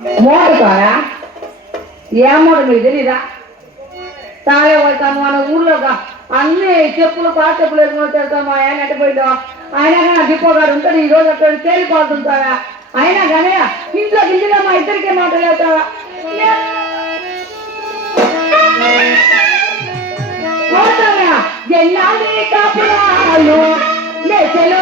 మోటుతారా ఏ మూట మీకు తెలీదా? తాగే పడతాము మన ఊర్లో అన్ని చెప్పులు పాత చెప్పులు వేసుకొని వెళ్తాము. ఆయన ఎట్టపోయిందో అయినా కానీ డిపోగాడు ఉంటాడు. ఈ రోజు అక్కడ తేలిపోతుంటారా? అయినా కానీ ఇంట్లో గింజగా మా ఇద్దరికే మాట్లాడతావా? ఎన్నాలి కాపురాలు లేచెలో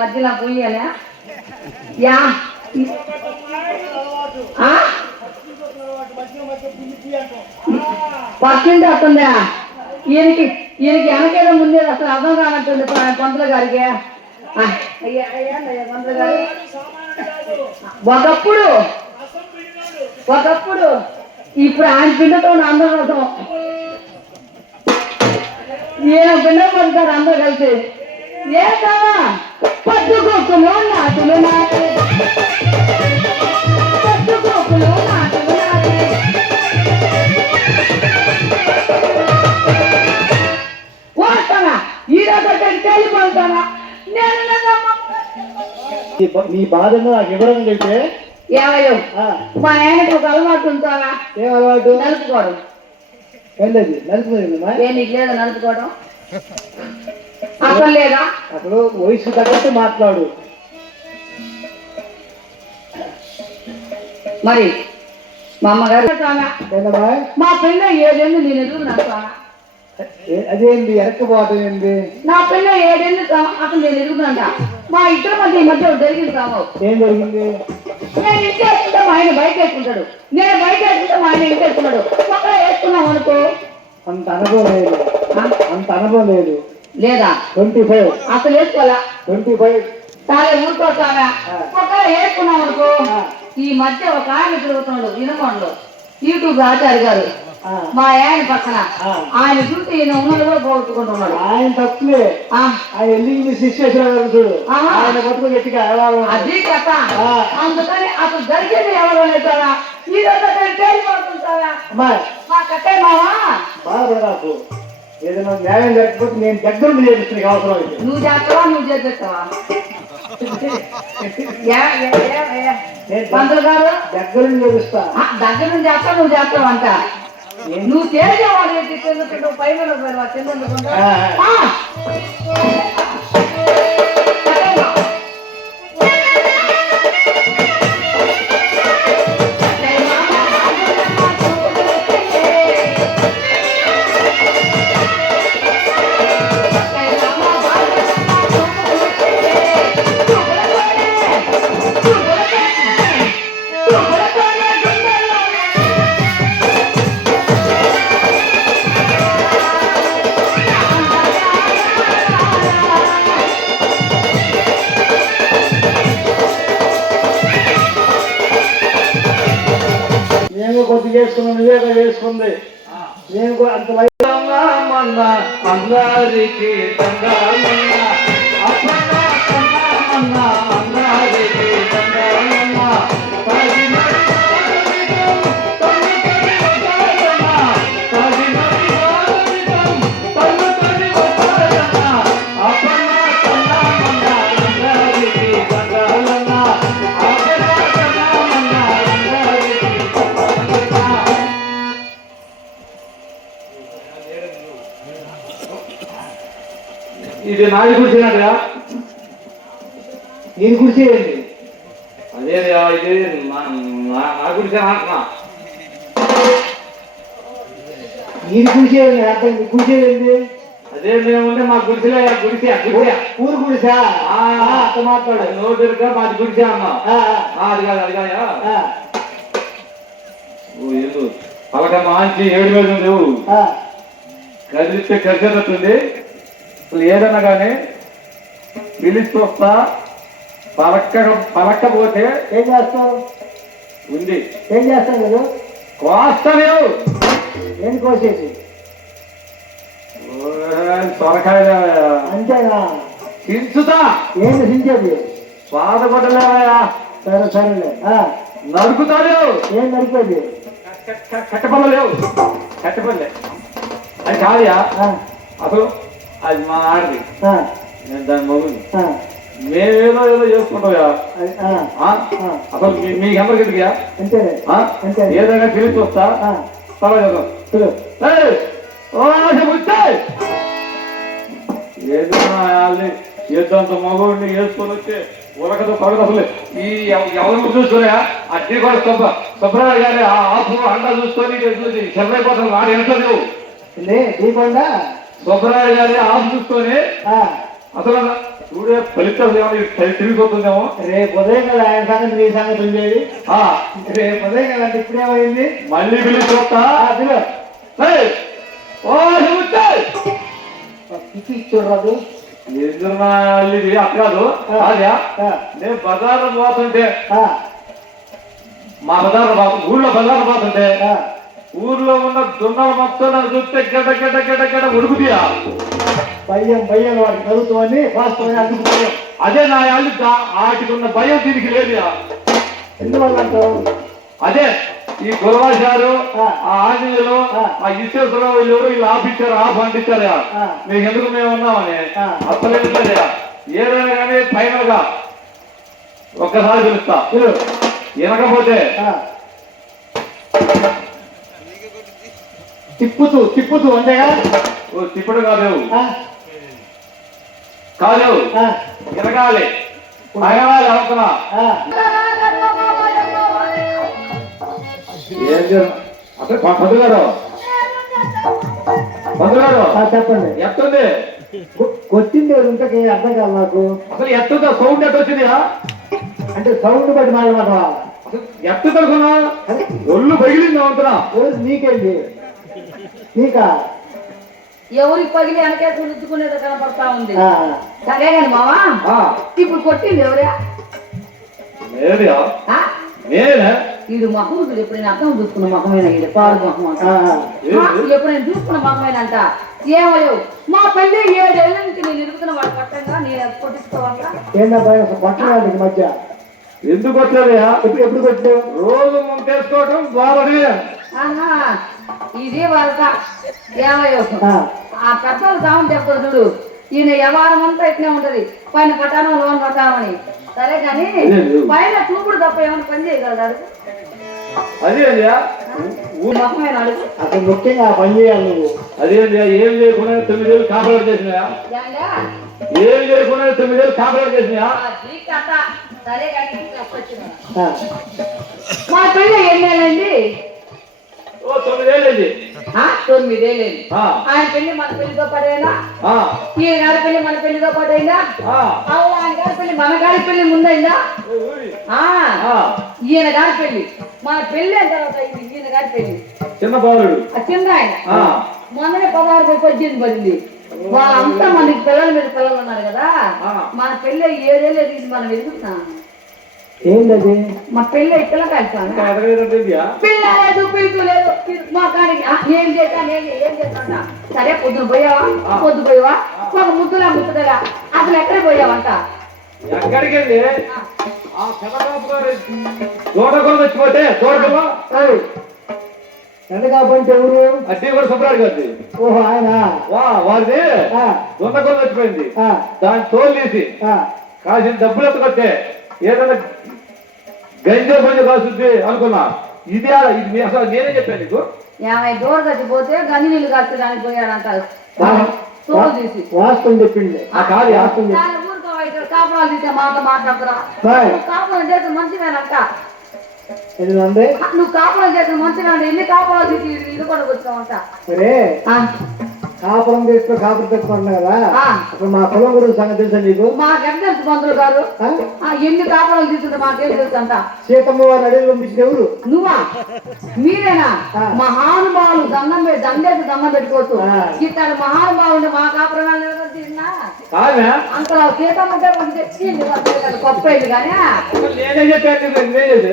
మధ్యలో పోయానే యా పక్కింటి వస్తుందా? ఈయనకి వెనకేదో ముందే అసలు అర్థం కానట్టుంది పంతుల గారికి. పంతుల గారు ఒకప్పుడు ఇప్పుడు ఆయన పిండతో అందరూ రసం ఈయన పిండ పడతారు అందరూ కలిసి. ఏ కావా పట్టుకోకులో నాటులు నాటి పట్టుకోకులో నాటులు నాటి పోతానా ఈరోజు తెలిపోతానా నేను నీ బాధను నాకు వివరం చెప్తే ఏమయ్యో మా ఆయనకు ఒక అలవాటు ఉంటానా? ఏం అలవాటు? నలుపుకోవడం. వెళ్ళేది నలుపుకోదమ్మా. ఏ నీకు లేదా నలుపుకోవడం? అసలు లేదా? అసలు వయసు తగ్గట్టు మాట్లాడు. మరి మా అమ్మగారు మా పిల్ల ఏడేళ్ళు నేను ఎదుగుతున్నాను. అదేంటి ఎరక్కపోవటం ఏంటి? నా పిల్ల ఏడేళ్ళు అసలు నేను ఎదుగుతుందంట. మా ఇద్దరి మధ్య ఈ మధ్య జరిగింది కావు. ఏం జరిగింది? నేను ఇంటి వేసుకుంటే మా ఆయన బయట వేసుకుంటాడు, నేను బయట వేసుకుంటే మా ఆయన ఇంటి వేసుకున్నాడు. ఒక్కడే వేసుకున్నాం అనుకో. అంత అనుభవం లేదు లేదా? 25 అసలు వేసుకోవాలా? 25 తాగే ఊరుకోసాగా ఒక్కడే వేసుకున్నాం అనుకో. ఈ మధ్య ఒక ఆయన తిరుగుతున్నాడు వినకొండలో, యూట్యూబ్ ఆచార్య గారు. మా ఆయన పక్కన ఆయన చూసి ఈయన ఉన్నది కూడా పోగొట్టుకుంటున్నాడు. ఆయన తప్పులే. ఆయన వెళ్ళి శిష్యేశ్వర చూడు, ఆయన పట్టుకు గట్టిగా అది కథ. అందుకని అసలు జరిగేది ఎవరు లేదారా? ఈ రోజు అక్కడ తేలిపోతుంటారా? మా కట్టే మావా బాధపడరాకు. ఏదైనా న్యాయం జరగకపోతే నేను దగ్గరుండి చేపిస్తుంది అవసరం అయితే. నువ్వు చేస్తావా? నువ్వు చేపిస్తావా? పంతులు గారు దగ్గరుండి చేపిస్తా. దగ్గర నుంచి చేస్తావు, నువ్వు చేస్తావంట. నువ్వు చేసేవాడు నువ్వు పైన కొద్ది చేసుకున్నా నువ్వేగా వేసుకుంది. నేను అంత అందరికి ఇది నాది కూర్చున్నట్టుగా నేను కూర్చేయండి. అదే ఇది నా కూర్చొని అంటున్నా. నేను కూర్చేయండి. అర్థం కూర్చేయండి. అదే మేముంటే మా గుడిసెలే ఊరు గుడిసా అత్త మాట్లాడు నోటిగా మాది గుడిసే అన్నా. అది కాదు అది కాదా ఎందు పలక మంచి 7 మీద లేవు కదిలిస్తే కలిసేటట్టుంది. అసలు ఏదన్నా కానీ పిలిచి వస్తా పలక్కపోతే ఏం చేస్తావు? ఉంది. ఏం చేస్తావు కదా? కోస్తలేవు. ఏం కోసేసి? సొరకాయ అంతేనా? చించుతా. ఏంటి సించేది? బాధపడలేవయా. సరే సరేలే. నరుకుతాలేవు. ఏం నడిపేది? కట్టపల్ల లేవు. కట్టపల్లె అది కాదుయా. అసలు అది మా ఆడది, నేను దాని మగుని. మేమేదో ఏదో చేసుకుంటావుయా. అసలు మీకు ఎవరికి ఎదుగుయా? అంతేనే. ఏదైనా తెలిసి వస్తా. పర్వాలేదు. ఏదైనా ఏదంత మగవాడిని వేసుకొని వచ్చి ఉరకదు పడదు. అసలు ఈ ఎవరు చూసుకోయా? అడ్డీ కూడా సుబ్రహ్మణ్య గారి ఆపు అండ చూసుకొని చెల్లైపోతాను. వాడు ఎంతలేవు దీపంగా సుబ్రహ్మణ్య గారి ఆపు చూసుకొని అసలు చూడే ఫలితం తిరిగిపోతుందేమో. రేపు ఉదయం కదా ఆయన సంగతి నీ సంగతి ఉండేది. రేపు ఉదయం కదా అంటే ఇప్పుడేమైంది? మళ్ళీ పిలిచి చూస్తా. చూడరాదు ఇది అక్కదు. అదే నేను బజార్లో పోతుంటే, మా బజార్లో ఊళ్ళో బజార్లో పోతుంటే ఊర్లో ఉన్న దున్నలు మొత్తం నాకు చూస్తే గడ్డ గడ్డ గడ్డ గడ్డ ఉడుకుతీయా. భయం భయం వాడికి చదువుతామని ఫాస్ట్ అందుకుపోయాం. అదే నా వాళ్ళు వాటికి ఉన్న భయం దీనికి లేదు. ఎందువల్ల అంటావు? అదే ఈ గురవాచారు, ఆ ఆంజనేయులు, ఆ ఈశ్వరరావు వీళ్ళు ఆపిచ్చారు, పండించారా మీకు ఎందుకు మేము ఉన్నామని. అసలు ఏదైనా కానీ ఫైనల్ గా ఒక్కసారి పిలుస్తా. వినకపోతే తిప్పుతూ అంతేగా. తిప్పుడు కాదు కాదు వినగాలి అగవాలి అవుతున్నా. అసలు పంతులు గారు చెప్పండి. ఎత్తుంది కొట్టింది ఇంతకీ అర్థం కాదు నాకు. అసలు ఎత్తుందా? సౌండ్ ఎట్ట వచ్చిందియా? అంటే సౌండ్ బట్టి మాట్లాడమాట. అసలు ఎత్తు తెలుసున్నా ఒళ్ళు పగిలింది అవుతున్నా. నీకేంటి? నీకా? ఎవరికి పగిలి వెనకేసి రుద్దుకునేది కనపడతా ఉంది. సరే కానీ మావా ఇప్పుడు కొట్టింది ఎవరా? వీడు మొహం ఎప్పుడైనా అర్థం చూసుకున్న మొహమైన పాడు మొహం అంట. ఎప్పుడైనా చూసుకున్న మొహమైన అంట. ఏమయ్యో మా పెళ్లి 7 ఏళ్ళ నుంచి నేను ఇరుగుతున్న వాడు పట్టంగా నేను కొట్టించుకోవాలా? పట్టణానికి మధ్య ఎందుకు వచ్చావయ్యా? ఎప్పుడు కొట్టావు? రోజు ముందేసుకోవటం బాగుంది. ఇది వాళ్ళ ఏమయ్యో ఆ పెద్దలు కావం చెప్తారు చూడు. ఈయన వ్యవహారం అంతా ఇట్నే ఉంటది. పైన పట్టానం లోన్ పట్టామని. సరే కానీ పైన చూపుడు తప్ప ఏమైనా పని చేయగలరు? అదే మొహమైన అడుగు అసలు ముఖ్యంగా పని చేయాలి నువ్వు. అదే ఏం చేయకుండా 9 ఏళ్ళు కాపలాట్ చేసినాయా? ఏం చేయకుండా 9 ఏళ్ళు కాపలాట్ చేసినాయా? సరే కానీ మా పెళ్ళి ఎన్నేళ్ళండి? 9 ఏళ్ళండి. 9 ఏళ్ళండి. ఆయన పెళ్లి మన పెళ్లితో పాటైనా? ఈయన గారి పెళ్లి మన పెళ్లితో పాటైందా? ఆయన గారి పెళ్లి మన గారి పెళ్లి ముందైందా? ఈయన గారి పెళ్లి మన పెళ్లి అయిన తర్వాత ఈయన గారి పెళ్లి చిన్న బాలుడు చిన్న ఆయన మొన్ననే 16 18 పడింది. వాళ్ళంతా మనకి పిల్లల మీద పిల్లలు ఉన్నారు కదా. మన పెళ్లి 7 ఏళ్ళు ఎదిగింది. మనం ఎదుగుతున్నాం. ఏంటది? మా పెళ్ళి పిల్లకాయలు పిల్లలేదు పిలుతూ లేదు. మా కాడికి ఏం చేశాను ఏం చేస్తాను. సరే పొద్దున పోయావా ఒక ముద్దులా అసలు ఎక్కడికి పోయావంట? ఎక్కడికి వెళ్ళి తోటకూర తెచ్చిపోతే తోటకూర ఎంత కాబట్టి ఎవరు? అడ్డీ కూడా సుబ్రాడు గారి. ఓహో ఆయన వారిది దొండకూర తెచ్చిపోయింది. దాన్ని తోలు తీసి కాసిన డబ్బులు ఎత్తుకొస్తే ఏదైనా గంజే పని కాస్తుంది అనుకున్నా. ఇది అసలు నేనే చెప్పాను నీకు. 50 దూరం చచ్చిపోతే గంజి నీళ్ళు కట్టడానికి పోయాడంటారు. తోలు తీసి వాస్తవం చెప్పింది. కాదు ఊరుకో కాపురాలు తీసే మాటలు మాట్లాడుతురా. కాపురం చేసిన మంచివేనంట. నువ్వు కాపురం చేసిన మంచివేనంట. ఎన్ని కాపురాలు తీసి ఇది కూడా వచ్చావంట. సరే కాపురం చేస్తూ కాపురం తెచ్చుకుంటున్నా కదా ఆ. అప్పుడు మా పొలం గురించి సంగతి తెలుసా నీకు మాకెంత తెలుసు మంత్రులు గారు ఎన్ని కాపురాలు తీసుకుంటే మాకేం తెలుసు అంట సీతమ్మ వారిని అడిగి పంపించిన ఎవరు నువ్వా మీరేనా ఆ. మహానుభావులు దండేసి దండం పెట్టుకోవచ్చు ఆ. ఇట్లాంటి మహానుభావులు మా కాపురాలు కాదా అంత సీతమ్మ తెచ్చింది గొప్ప ఇది కానీ నేనే చెప్పాను నేనే చేసి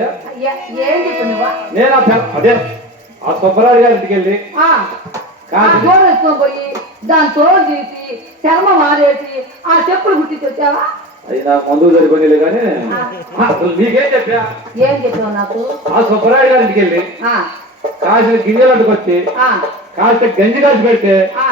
ఏం చెప్పు నువ్వా నేను అదే ఆ సుబ్బరాజు గారి ఇంటికి వెళ్ళి తోడు ఎత్తుకొని పోయి దాని తోడు తీసి చర్మం ఆడేసి ఆ చెప్పులు గుర్తించి వచ్చావా అది నాకు మందుకు సరిపోయింది కానీ అసలు నీకేం చెప్పా ఏం చెప్పావు నాకు ఆ సుబ్బరాజు గారి ఇంటికి వెళ్ళి ఆ, కాసిన గింజలు అడ్డుకొచ్చి ఆ, కాస్త గంజి కాసి పెడితే ఆ.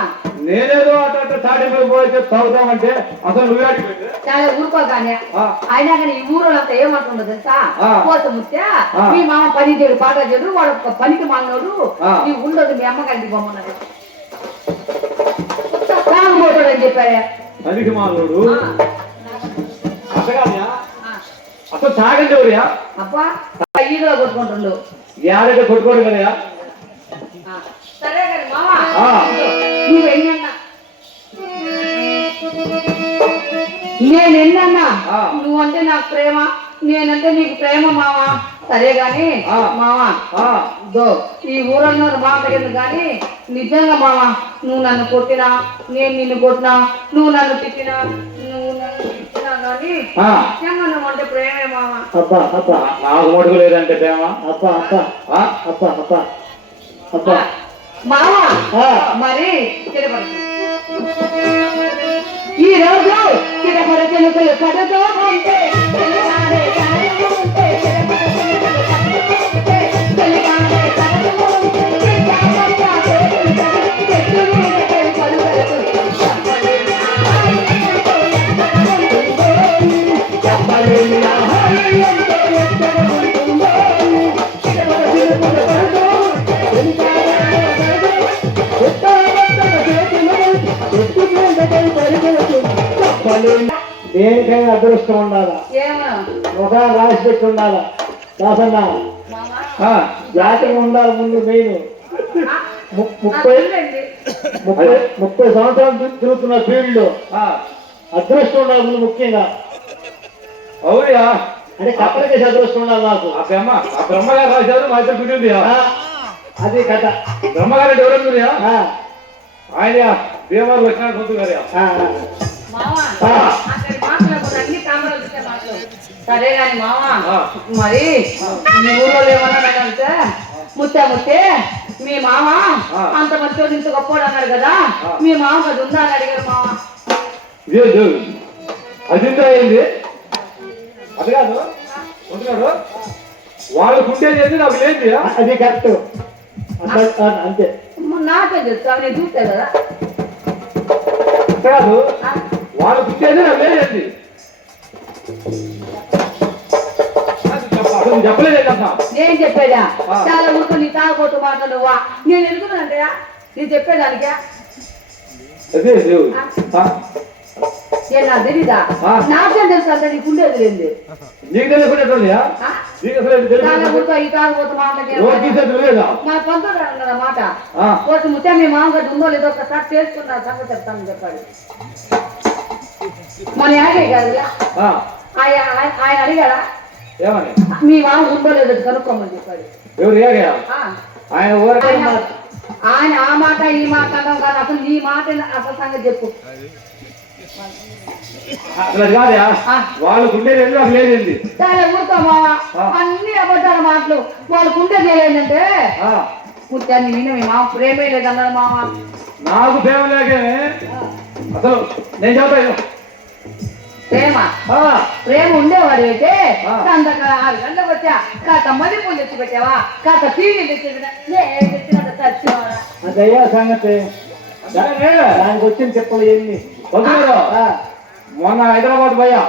నేనేదో అట్లా తాటిపోయి పోతే తాగుతామంటే అసలు నువ్వే అడ్డు పెట్టు చాలా ఊరుకోగానే ఆ. అయినా కానీ ఈ ఊరోళ్ళంతా ఏమంటుండో తెలుసా ఆ. కోత ముత్తే ఆ. మీ మామ పని చేయడు పాట చేయడు వాడు ఒక పనికి మానోడు ఆ. నీ ఉండదు మీ అమ్మగారికి బొమ్మన్నాడు తాగుబోతాడు అని చెప్పారే పనికి మాలోడు ఆ. అసలు ఆ. అసలు తాగండి ఎవరియా అబ్బా ఈగలో కొట్టుకుంటుండు యారైతే కొట్టుకోడు కదయా ఆ. సరే కానీ మామ ఆ. నువ్వు ఎన్నన్నా నేనెన్నన్నా ఆ. నువ్వంటే నాకు ప్రేమ నేనంటే నీకు ప్రేమ మామ సరే గాని ఆ. మామ ఆ, దో ఈ ఊరల్లో మాట్లాడింది కానీ నిజంగా మామ నువ్వు నన్ను కొట్టినా నేను నిన్ను కొట్టినా నువ్వు నన్ను తిట్టినా నువ్వు నన్ను తిట్టినా కానీ ఆ. నిజంగా నువ్వు అంటే ప్రేమే మామ అబ్బా అబ్బా నాకు మడుగు లేదంటే ప్రేమ అబ్బా అబ్బా ఆ? అబ్బా అబ్బా అబ్బా మామ ఆ. మరి చిరపడుతుంది ఈ రోజు చిరపడుతులు పడుతూ ఉంటే చెలికాడే కడుతూ ఉంటే చిరపడుతులు పడుతూ ఉంటే చెలికాడే కడుతూ ఉంటే చిత్తాపత్తా చేతులు కడిగి చెట్టు మీద పడి పడుగడుతూ చెప్పలేని ఆహారం ఎంతో ఎక్కడ ఉంటుందో చిరపడుతులు పడుతూ దేనికైనా అదృష్టం ఉండాలా ఏమో ఒక రాసి పెట్టి ఉండాలా దాసన్న మామ ఆ, జాతకం ఉండాలి ముందు మెయిన్ ముప్పై అదేంటి? ముప్పై సంవత్సరాలు తిరుగుతున్న ఫీల్డ్ ఆ. అదృష్టం ఉండాలి ముందు ముఖ్యంగా అవునయా అంటే కప్పల చేసే అదృష్టం ఉండాలి నాకు ఆ బ్రహ్మగారు రాశారు మా ఇద్దరు గుడి ఉందియా అది కథ బ్రహ్మగారు ఎవరన్నారుయా ఆ, ఆయన భీమవరం లక్ష్మణ సొంత గారు ఆ, మామ ఆ. అక్కడి మాట్లాడకూడదు అన్ని కామరాలు ఇచ్చే మాటలు సరే గాని మామ ఆ. మరి మీ ఊళ్ళో ఏమన్నాడంటే ముత్తే మీ మామ ఆ. అంత మంచోడు ఇంత గొప్పోడు అన్నాడు కదా ఆ. మీ మామ అది ఉందా అని అడిగారు మామ లేదు అది ఇంకా అయింది అది కాదు ఉంటున్నాడు వాళ్ళు పుట్టేది ఏంది నాకు లేదు అది కరెక్ట్ అంతే నాకే తెలుసు అవి నేను చూస్తే కదా కాదు ఆ? వాళ్ళు పుట్టేది నాకు లేదండి అసలు చెప్పలేదమ్మా నేను చెప్పేదా ఆ. చాలా ఊరుకు నీ తాగబోతు మాట్లాడువా నేను ఎందుకునంటయా నేను చెప్పేదానికా అదే లేవు నేను నాకు తెలీదా ఆ. నాకేం తెలుసు అంటే నీకు ఉండేది లేదు నీకు తెలియకుండా ఆ? నీకు అసలు చాలా తెలియదు ఊరుకో ఈ తాగబోతు రోజు తీసే తెలియదా మా పంతులు అన్నమాట ఆ. కోటి ముత్తే మీ మామగారు ఉందో లేదో ఒకసారి చేసుకున్న సంగతి చెప్తానని చెప్పాడు మన యాగే కాదు ఆ, ఆయన అడిగాడా ఏమని మీ మామ ఉందో లేదో కనుక్కోమని చెప్పాడు ఎవరు ఏగయా ఆ. ఆయన ఊరక ఆయన ఆ మాట ఈ మాట అన్నాం కాదు అసలు నీ మాట అసలు సంగతి చెప్పు అసలు అది కాదా ఆ. వాళ్ళు ఉండేది ఎందుకు నాకు లేదండి చాలా ఊరుకో మావా ఆ. అన్ని అబద్ధాల మాటలు వాళ్ళకు ఉండేది ఏంటంటే ముత్యాన్ని విన్న మీ మామ ప్రేమే లేదన్నారు మామ నాకు ప్రేమ లేకే అసలు నేను చెప్తాను ప్రేమ ప్రేమ ఉండేవాడు అయితే అంతక 6 గంటలకు వచ్చా కాస్త మళ్ళీ పూలు తెచ్చి పెట్టావా కాస్త టీవీ తెచ్చి తెచ్చినంత చచ్చివాడా అదయ్యా సంగతి దానికి వచ్చిన చెప్పలు ఎన్ని మొన్న హైదరాబాద్ పోయా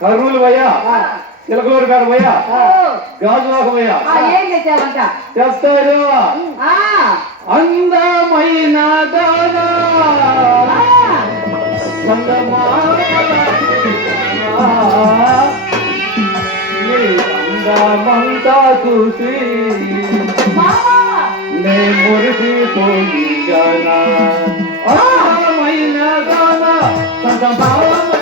కర్నూలు పోయా చిలకలూరుపేట పోయా గాజువాక పోయా ఏం తెచ్చావంట చెప్తాడు అందమైన దానా అందమంతా చూసి నే మురిసిపోయి మైనా గాన సంత భావమైన